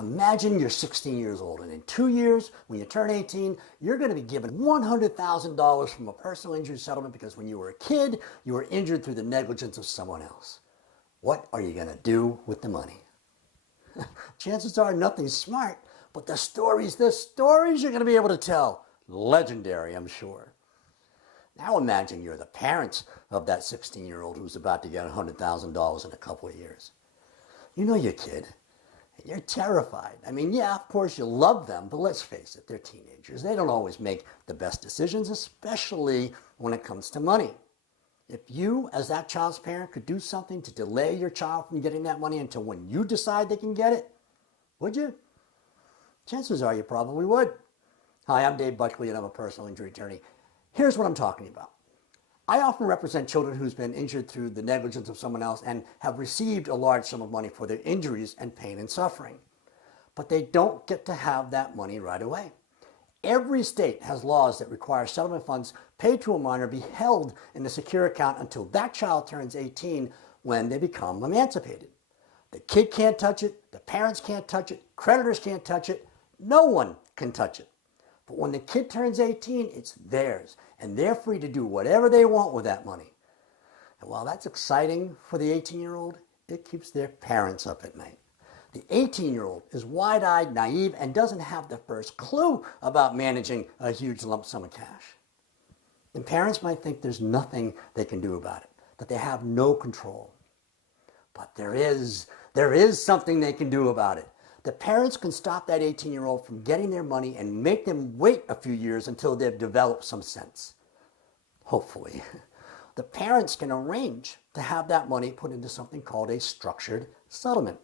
Imagine you're 16 years old, and in 2 years, when you turn 18, you're going to be given $100,000 from a personal injury settlement because when you were a kid, you were injured through the negligence of someone else. What are you going to do with the money? Chances are nothing smart, but the stories you're going to be able to tell. Legendary, I'm sure. Now imagine you're the parents of that 16-year-old who's about to get $100,000 in a couple of years. You know your kid. You're terrified. I mean, yeah, of course you love them, but let's face it, they're teenagers. They don't always make the best decisions, especially when it comes to money. If you, as that child's parent, could do something to delay your child from getting that money until when you decide they can get it, would you? Chances are you probably would. Hi, I'm Dave Buckley, and I'm a personal injury attorney. Here's what I'm talking about. I often represent children who's been injured through the negligence of someone else and have received a large sum of money for their injuries and pain and suffering. But they don't get to have that money right away. Every state has laws that require settlement funds paid to a minor be held in a secure account until that child turns 18 when they become emancipated. The kid can't touch it, the parents can't touch it, creditors can't touch it, no one can touch it. But when the kid turns 18, it's theirs, and they're free to do whatever they want with that money. And while that's exciting for the 18-year-old, it keeps their parents up at night. The 18-year-old is wide-eyed, naive, and doesn't have the first clue about managing a huge lump sum of cash. And parents might think there's nothing they can do about it, that they have no control. But there is something they can do about it. The parents can stop that 18-year-old from getting their money and make them wait a few years until they've developed some sense. Hopefully. The parents can arrange to have that money put into something called a structured settlement.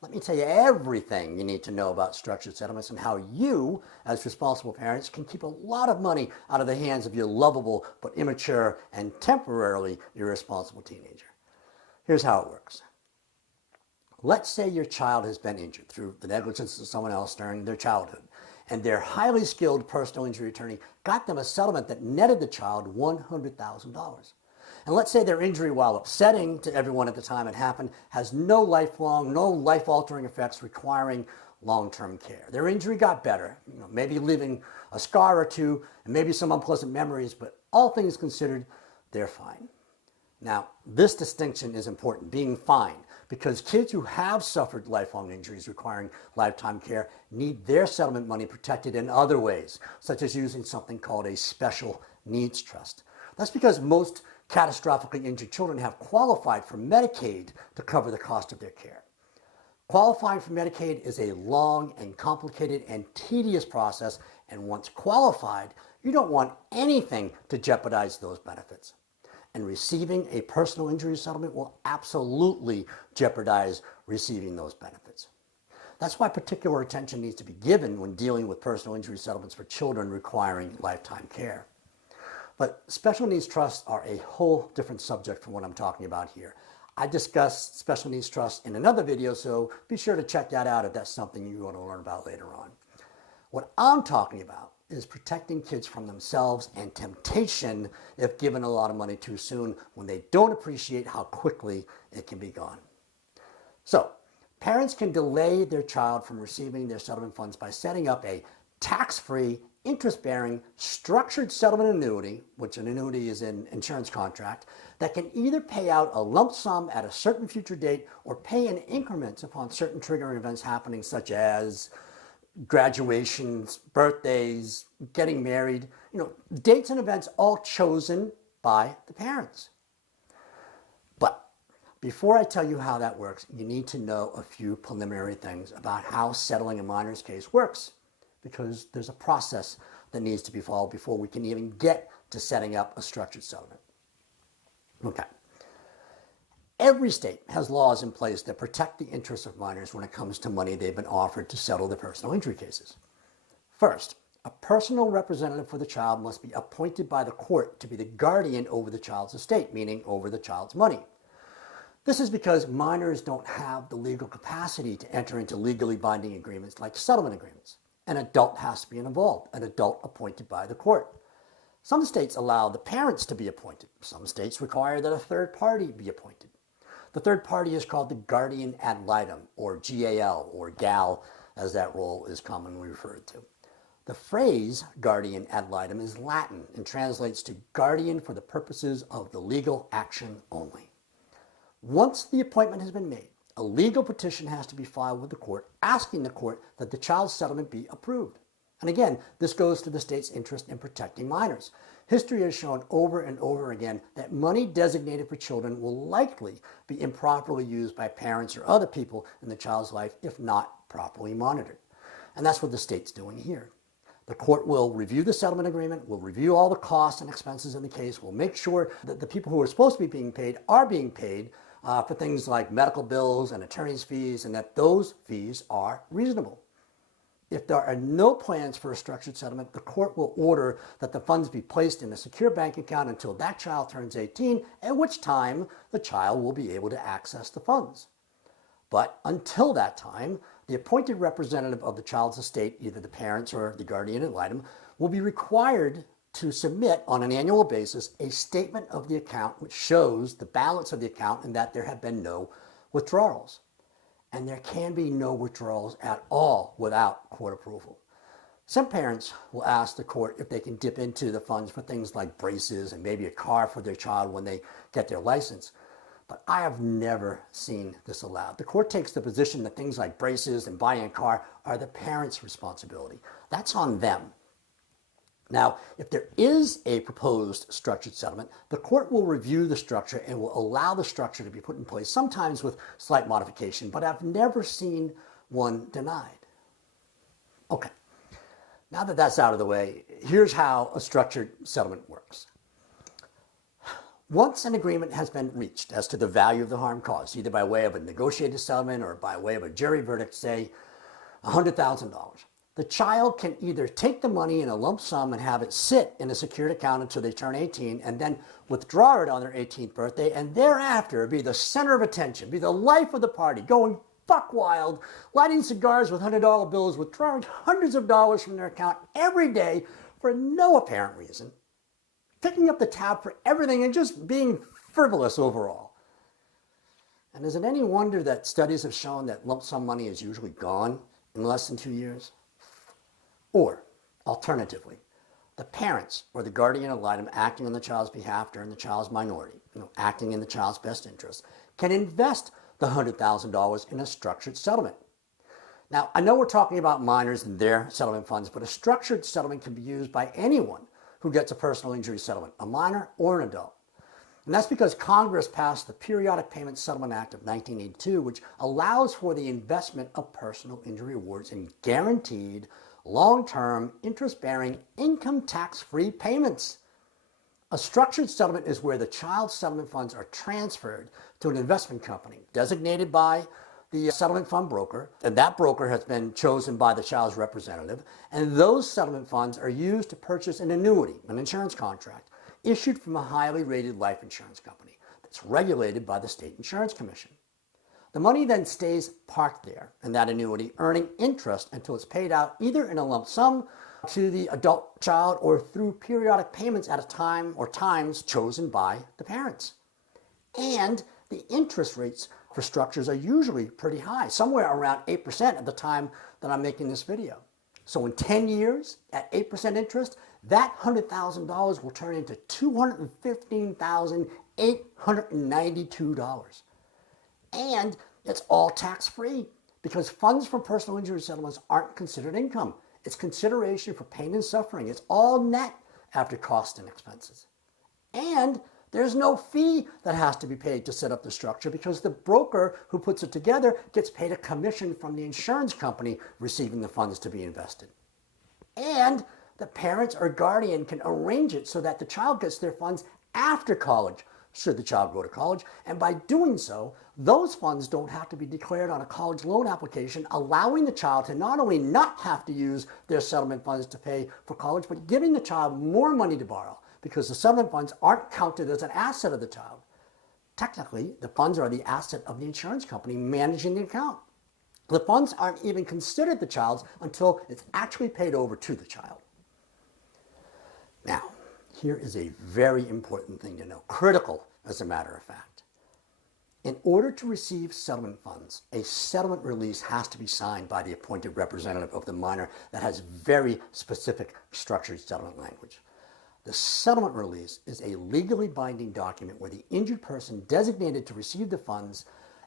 Let me tell you everything you need to know about structured settlements and how you, as responsible parents, can keep a lot of money out of the hands of your lovable but immature and temporarily irresponsible teenager. Here's how it works. Let's say your child has been injured through the negligence of someone else during their childhood, and their highly skilled personal injury attorney got them a settlement that netted the child $100,000. And let's say their injury, while upsetting to everyone at the time it happened, has no life-altering effects requiring long-term care. Their injury got better, maybe leaving a scar or two, and maybe some unpleasant memories, but all things considered, they're fine. Now, this distinction is important, being fine, because kids who have suffered lifelong injuries requiring lifetime care need their settlement money protected in other ways, such as using something called a special needs trust. That's because most catastrophically injured children have qualified for Medicaid to cover the cost of their care. Qualifying for Medicaid is a long and complicated and tedious process, and once qualified, you don't want anything to jeopardize those benefits. And receiving a personal injury settlement will absolutely jeopardize receiving those benefits. That's why particular attention needs to be given when dealing with personal injury settlements for children requiring lifetime care. But special needs trusts are a whole different subject from what I'm talking about here. I discussed special needs trusts in another video, so be sure to check that out if that's something you want to learn about later on. What I'm talking about is protecting kids from themselves and temptation if given a lot of money too soon when they don't appreciate how quickly it can be gone. So, parents can delay their child from receiving their settlement funds by setting up a tax-free, interest-bearing, structured settlement annuity, which an annuity is an insurance contract, that can either pay out a lump sum at a certain future date or pay in increments upon certain triggering events happening, such as graduations, birthdays, getting married, dates and events all chosen by the parents. But before I tell you how that works, you need to know a few preliminary things about how settling a minor's case works, because there's a process that needs to be followed before we can even get to setting up a structured settlement. Okay. Every state has laws in place that protect the interests of minors when it comes to money they've been offered to settle their personal injury cases. First, a personal representative for the child must be appointed by the court to be the guardian over the child's estate, meaning over the child's money. This is because minors don't have the legal capacity to enter into legally binding agreements like settlement agreements. An adult has to be involved, an adult appointed by the court. Some states allow the parents to be appointed. Some states require that a third party be appointed. The third party is called the guardian ad litem, or GAL, or GAL, as that role is commonly referred to. The phrase guardian ad litem is Latin and translates to guardian for the purposes of the legal action only. Once the appointment has been made, a legal petition has to be filed with the court asking the court that the child's settlement be approved. And again, this goes to the state's interest in protecting minors. History has shown over and over again that money designated for children will likely be improperly used by parents or other people in the child's life if not properly monitored. And that's what the state's doing here. The court will review the settlement agreement, will review all the costs and expenses in the case, will make sure that the people who are supposed to be being paid are being paid for things like medical bills and attorney's fees, and that those fees are reasonable. If there are no plans for a structured settlement, the court will order that the funds be placed in a secure bank account until that child turns 18, at which time the child will be able to access the funds. But until that time, the appointed representative of the child's estate, either the parents or the guardian ad litem, will be required to submit on an annual basis a statement of the account which shows the balance of the account and that there have been no withdrawals. And there can be no withdrawals at all without court approval. Some parents will ask the court if they can dip into the funds for things like braces and maybe a car for their child when they get their license. But I have never seen this allowed. The court takes the position that things like braces and buying a car are the parents' responsibility. That's on them. Now, if there is a proposed structured settlement, the court will review the structure and will allow the structure to be put in place, sometimes with slight modification, but I've never seen one denied. Okay, now that that's out of the way, here's how a structured settlement works. Once an agreement has been reached as to the value of the harm caused, either by way of a negotiated settlement or by way of a jury verdict, say $100,000, the child can either take the money in a lump sum and have it sit in a secured account until they turn 18 and then withdraw it on their 18th birthday and thereafter be the center of attention, be the life of the party, going buck wild, lighting cigars with $100 bills, withdrawing hundreds of dollars from their account every day for no apparent reason, picking up the tab for everything and just being frivolous overall. And is it any wonder that studies have shown that lump sum money is usually gone in less than 2 years? Or, alternatively, the parents or the guardian ad litem acting on the child's behalf during the child's minority, acting in the child's best interest, can invest the $100,000 in a structured settlement. Now, I know we're talking about minors and their settlement funds, but a structured settlement can be used by anyone who gets a personal injury settlement, a minor or an adult. And that's because Congress passed the Periodic Payment Settlement Act of 1982, which allows for the investment of personal injury awards in guaranteed, long-term, interest-bearing, income tax-free payments. A structured settlement is where the child's settlement funds are transferred to an investment company designated by the settlement fund broker, and that broker has been chosen by the child's representative, and those settlement funds are used to purchase an annuity, an insurance contract, issued from a highly rated life insurance company that's regulated by the State Insurance Commission. The money then stays parked there in that annuity, earning interest until it's paid out either in a lump sum to the adult child or through periodic payments at a time or times chosen by the parents. And the interest rates for structures are usually pretty high, somewhere around 8% at the time that I'm making this video. So in 10 years, at 8% interest, that $100,000 will turn into $215,892. And it's all tax-free because funds from personal injury settlements aren't considered income. It's consideration for pain and suffering. It's all net after costs and expenses. And there's no fee that has to be paid to set up the structure because the broker who puts it together gets paid a commission from the insurance company receiving the funds to be invested. And the parents or guardian can arrange it so that the child gets their funds after college, should the child go to college. And by doing so, those funds don't have to be declared on a college loan application, allowing the child to not only not have to use their settlement funds to pay for college, but giving the child more money to borrow because the settlement funds aren't counted as an asset of the child. Technically, the funds are the asset of the insurance company managing the account. The funds aren't even considered the child's until it's actually paid over to the child. Now, here is a very important thing to know, critical as a matter of fact. In order to receive settlement funds, a settlement release has to be signed by the appointed representative of the minor that has very specific structured settlement language. The settlement release is a legally binding document where the injured person designated to receive the funds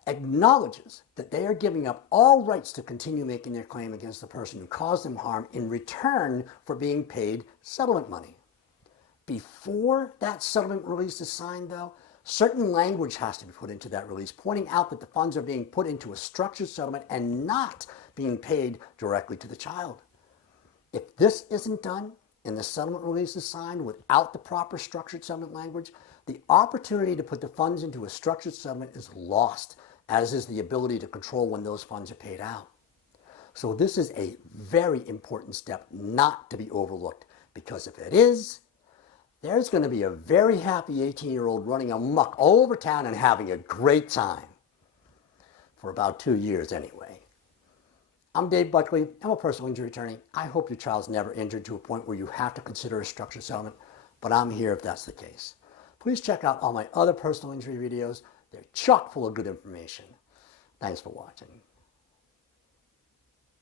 acknowledges that they are giving up all rights to continue making their claim against the person who caused them harm in return for being paid settlement money. Before that settlement release is signed, though, certain language has to be put into that release, pointing out that the funds are being put into a structured settlement and not being paid directly to the child. If this isn't done and the settlement release is signed without the proper structured settlement language, the opportunity to put the funds into a structured settlement is lost, as is the ability to control when those funds are paid out. So this is a very important step not to be overlooked, because if it is, there's going to be a very happy 18-year-old running amok all over town and having a great time. For about 2 years anyway. I'm Dave Buckley. I'm a personal injury attorney. I hope your child's never injured to a point where you have to consider a structured settlement, but I'm here if that's the case. Please check out all my other personal injury videos. They're chock full of good information. Thanks for watching.